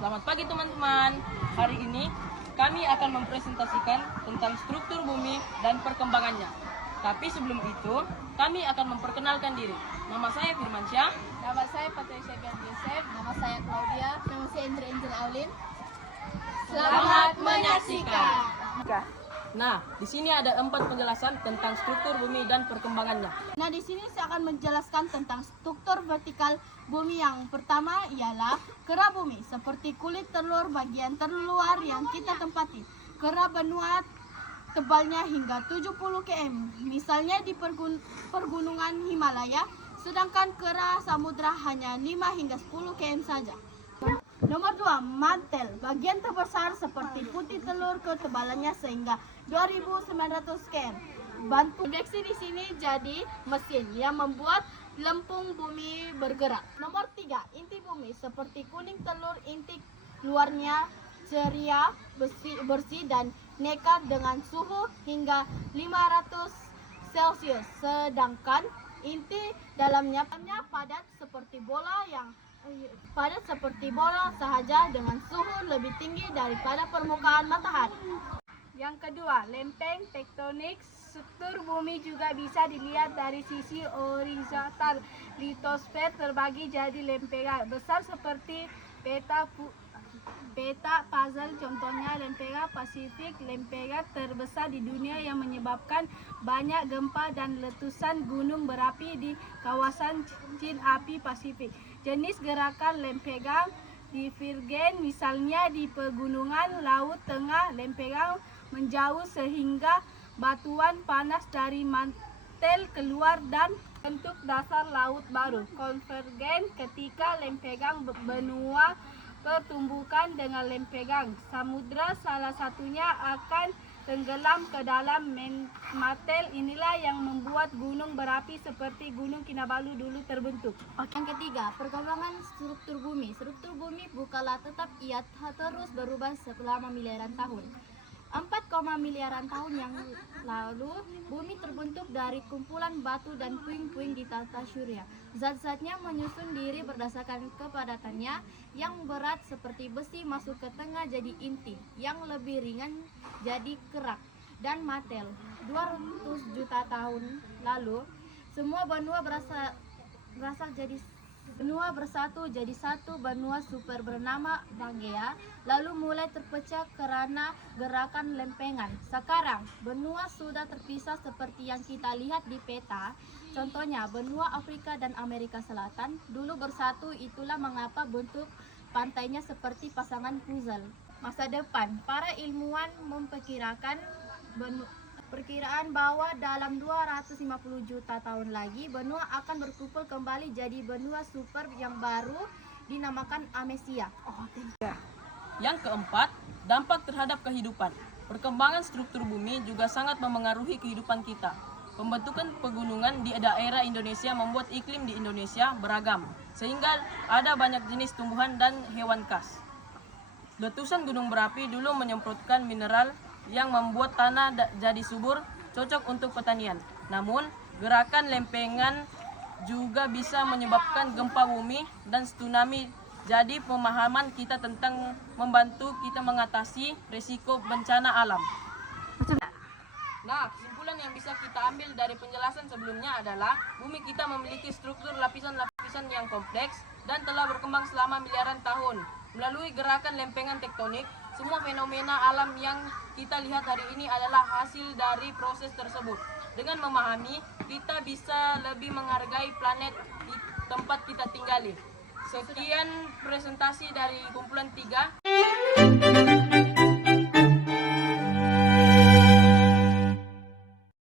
Selamat pagi teman-teman. Hari ini kami akan mempresentasikan tentang struktur bumi dan perkembangannya. Tapi sebelum itu, kami akan memperkenalkan diri. Nama saya Firmansyah. Nama saya Patricia Bian Yosef. Nama saya Claudia. Nama saya Indra Angel Aulin. Selamat menyaksikan. Nah, di sini ada 4 penjelasan tentang struktur bumi dan perkembangannya. Nah, di sini saya akan menjelaskan tentang struktur vertikal bumi. Yang pertama ialah kera bumi, seperti kulit telur bagian terluar yang kita tempati. Kera benua tebalnya hingga 70 km, misalnya di pergunungan Himalaya, sedangkan kera samudra hanya 5 hingga 10 km saja. Nomor 2, mantel. Bagian terbesar seperti putih telur ketebalannya sehingga 2.900 km. Bantu injeksi di sini jadi mesin yang membuat lempung bumi bergerak. Nomor 3, inti bumi seperti kuning telur, inti luarnya ceria, bersih dan nekat dengan suhu hingga 500 Celcius. Sedangkan inti dalamnya padat seperti bola sahaja dengan suhu lebih tinggi daripada permukaan matahari. Yang kedua, lempeng tektonik. Struktur bumi juga bisa dilihat dari sisi horizontal. Litosfer terbagi jadi lempengan besar seperti peta puzzle, contohnya lempengan Pasifik, lempengan terbesar di dunia yang menyebabkan banyak gempa dan letusan gunung berapi di kawasan cincin api Pasifik. Jenis gerakan lempengan divergen, misalnya di pegunungan Laut Tengah, lempengan menjauh sehingga batuan panas dari mantel keluar dan bentuk dasar laut baru. Konvergen, ketika lempengan benua pertumbukan dengan lempengan samudra salah satunya akan tenggelam ke dalam mantel. Inilah yang membuat gunung berapi seperti Gunung Kinabalu dulu terbentuk. Yang ketiga, perkembangan struktur bumi. Struktur bumi bukanlah tetap, ia terus berubah selama miliaran tahun. 4, miliaran tahun yang lalu, bumi terbentuk dari kumpulan batu dan puing-puing di tata surya. Zat-zatnya menyusun diri berdasarkan kepadatannya. Yang berat seperti besi masuk ke tengah jadi inti, yang lebih ringan jadi kerak dan mantel. 200 juta tahun lalu, semua benua bersatu jadi satu benua super bernama Pangea, lalu mulai terpecah karena gerakan lempengan. Sekarang benua sudah terpisah seperti yang kita lihat di peta. Contohnya benua Afrika dan Amerika Selatan dulu bersatu, itulah mengapa bentuk pantainya seperti pasangan puzzle. Masa depan, para ilmuwan memperkirakan bahwa dalam 250 juta tahun lagi benua akan berkumpul kembali jadi benua super yang baru dinamakan Amesia. Yang keempat, dampak terhadap kehidupan. Perkembangan struktur bumi juga sangat memengaruhi kehidupan kita. Pembentukan pegunungan di daerah Indonesia membuat iklim di Indonesia beragam, sehingga ada banyak jenis tumbuhan dan hewan khas. Letusan gunung berapi dulu menyemprotkan mineral yang membuat tanah jadi subur, cocok untuk pertanian. Namun, gerakan lempengan juga bisa menyebabkan gempa bumi dan tsunami. Jadi, pemahaman kita tentang membantu kita mengatasi risiko bencana alam. Nah, kesimpulan yang bisa kita ambil dari penjelasan sebelumnya adalah bumi kita memiliki struktur lapisan-lapisan yang kompleks dan telah berkembang selama miliaran tahun. Melalui gerakan lempengan tektonik, semua fenomena alam yang kita lihat hari ini adalah hasil dari proses tersebut. Dengan memahami, kita bisa lebih menghargai planet di tempat kita tinggali. Sekian presentasi dari kumpulan 3.